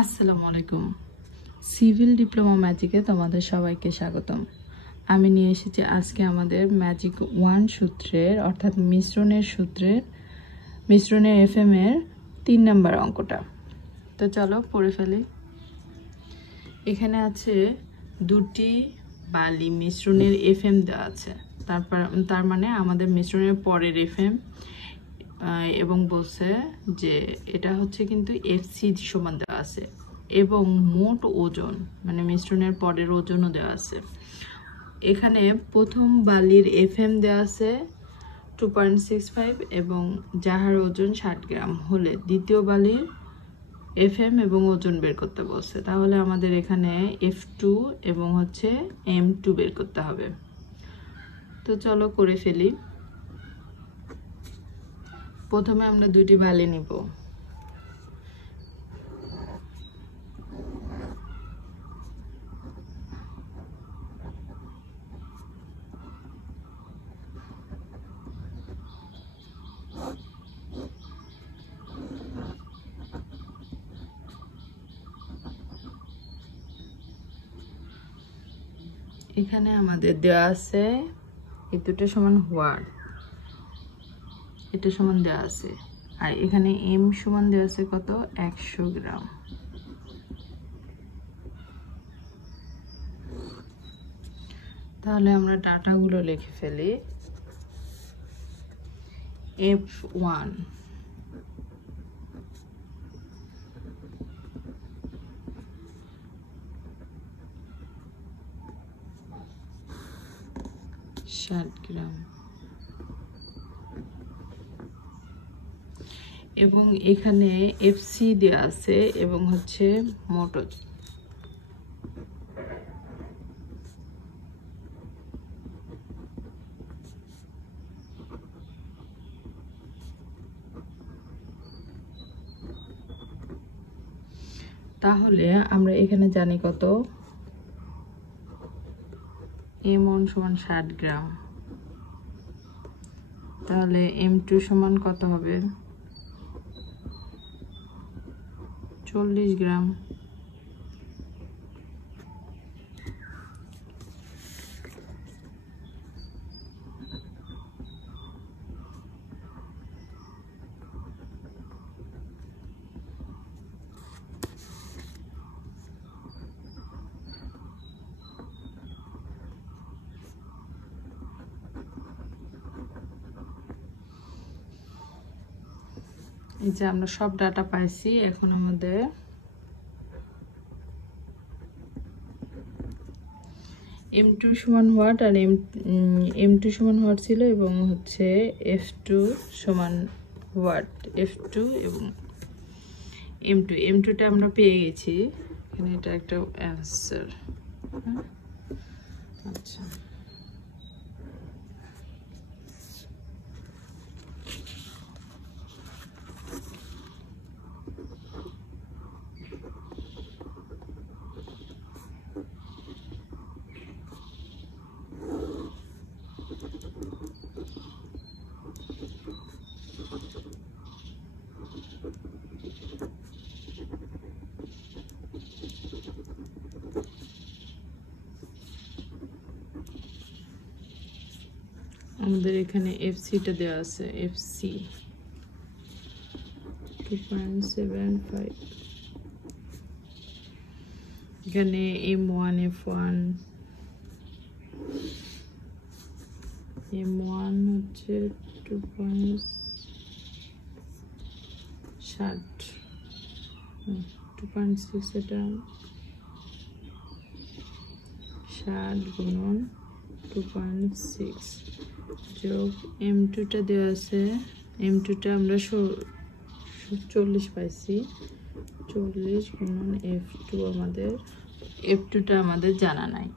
আসসালামু আলাইকুম। Civil diploma ম্যাজিকে তোমাদের সবাইকে স্বাগতম। আমি নিয়ে এসেছি আজকে আমাদের ম্যাজিক 1 সূত্রের অর্থাৎ মিশ্রণের এফএম এর 3 নাম্বার অঙ্কটা। তো চলো পড়ে ফেলি। এখানে আছে দুটি বালি মিশ্রণের এফএম দেওয়া আছে, তার মানে আমাদের মিশ্রণের পরের এফএম, এবং বলছে যে এটা হচ্ছে কিন্তু এফসি সমান দেওয়া আছে এবং মোট ওজন মানে মিশ্রণের পরের ওজনও দেওয়া আছে। এখানে প্রথম বালির এফএম দেওয়া আছে 2.65 এবং যাহার ওজন 60 গ্রাম হলে দ্বিতীয় বালির এফএম এবং ওজন বের করতে বলছে। তাহলে আমাদের এখানে F2 এবং হচ্ছে M2 বের করতে হবে। তো চলো করে ফেলি। প্রথমে আমরা দুটি বালি নিব। এখানে আমাদের দেওয়া আছে এই দুটো সমান হোয়াট, এটা সমান দেওয়া আছে, আর এখানে এম সমান দেওয়া আছে কত 100 গ্রাম। তাহলে আমরা ডাটাগুলো লিখে ফেলি। F1 60 গ্রাম এবং এখানে এফসি দেওয়া আছে এবং হচ্ছে মোট ওজন। তাহলে আমরা এখানে জানি কত M1 সমান 60 গ্রাম, তাহলে M2 সমান কত হবে 40 গ্রাম। এই যে আমরা সব ডাটা পাইছি। এখন আমাদের M2 সমান হোয়াট আর M2 সমান হোয়াট ছিল এবং হচ্ছে F2 সমান হোয়াট, F2 এবং M2টা আমরা পেয়ে গেছি। এখানে এটা একটা অ্যান্সার। আচ্ছা, আমাদের এখানে এফসিটা দেওয়া আছে, এফসি 2.75, এখানে M1 F1 M1 হচ্ছে 2.6, এটা 60 গুণন 2.6 যোগ M2টা দেওয়া আছে। M2টা আমরা 40 পাইছি, 40 গুণন F2টা আমাদের জানা নাই।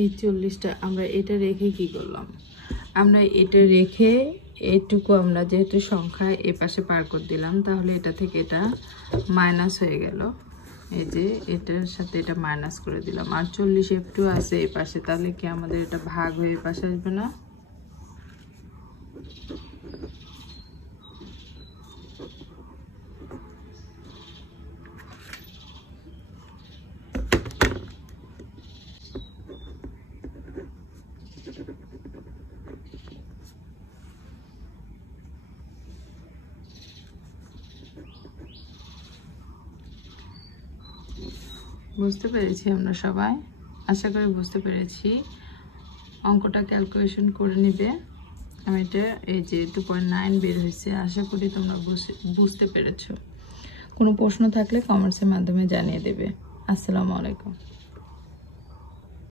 এই 40টা আমরা এটা রেখে কি করলাম, আমরা এটা রেখে এইটুকু আমরা যেহেতু সংখ্যা এ পাশে পার করে দিলাম, তাহলে এটা থেকে এটা মাইনাস হয়ে গেল। এই যে এটার সাথে এটা মাইনাস করে দিলাম, আর 40F2 আছে এই পাশে, তাহলে কি আমাদের এটা ভাগ হয়ে এই পাশে আসবে না? বুঝতে পেরেছি আমরা সবাই, আশা করি বুঝতে পেরেছি। অঙ্কটা ক্যালকুলেশন করে নিবে। আমি এটা এই যে 2.9 বের হয়েছে, আশা করি তোমরা বুঝতে পেরেছো। কোনো প্রশ্ন থাকলে কমেন্টসের মাধ্যমে জানিয়ে দেবে। আসসালামু আলাইকুম।